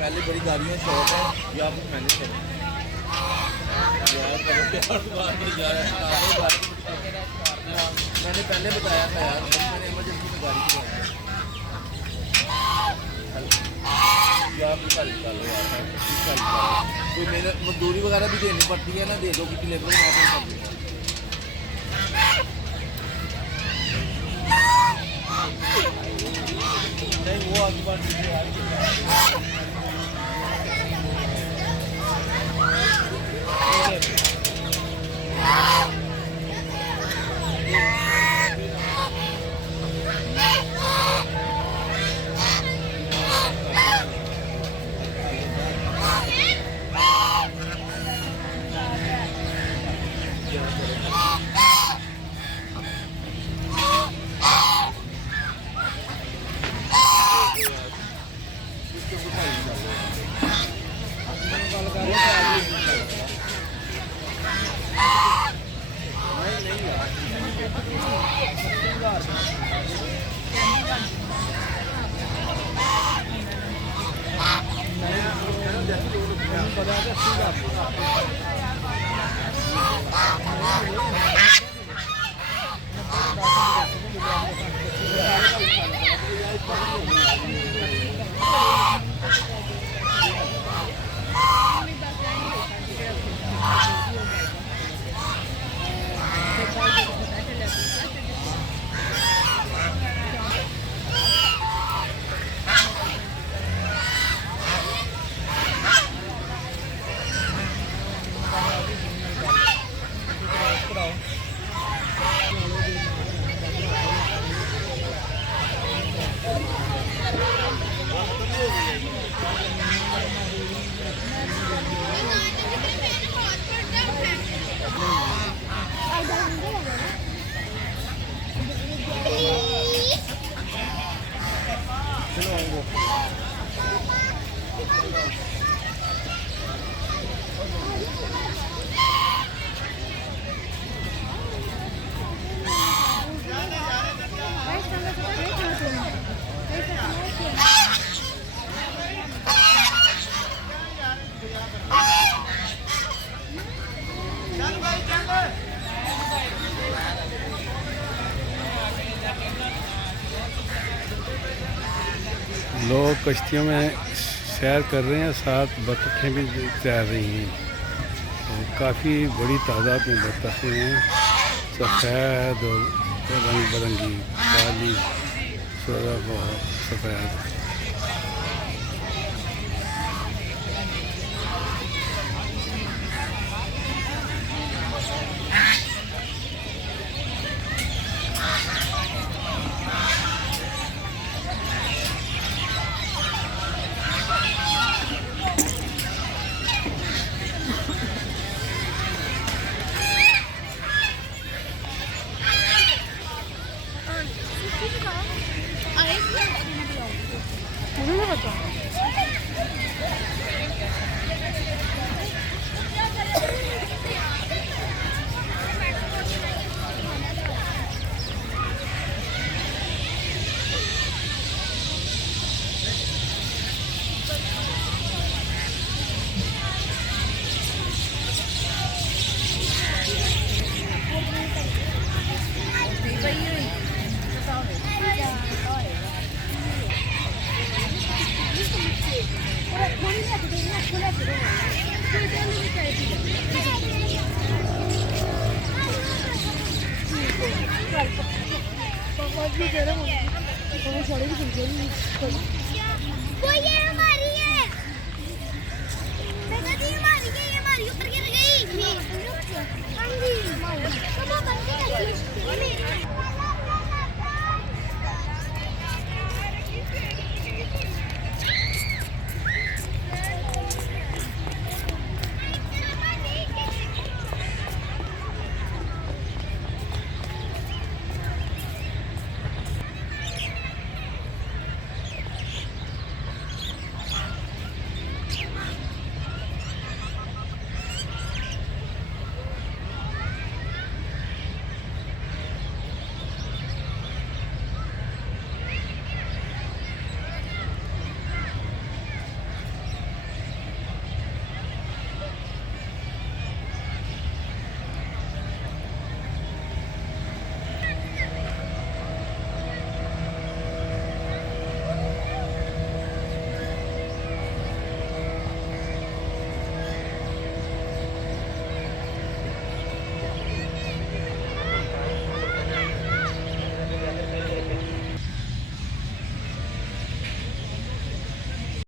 पहले बड़ी गाड़ियों शॉप है या फिर मैंने यार मैंने पहले बताया था यार, मैंने इमरजेंसी में गाड़ी की यार कोई मेहनत मजदूरी वगैरह भी देनी पड़ती है ना, दे दो कि लेबर नहीं वो आगे बात लोग कश्तियों में सैर कर रहे हैं, साथ बतखें भी तैर रही हैं। काफ़ी बड़ी तादाद में बतखें हैं, सफ़ेद और रंग बिरंगी, काली, सुरख और सफ़ेद। वो ये हमारी है। बेटा जी हमारी है, ये हमारी ऊपर गिर गई। हाँ जी। कब बंद है?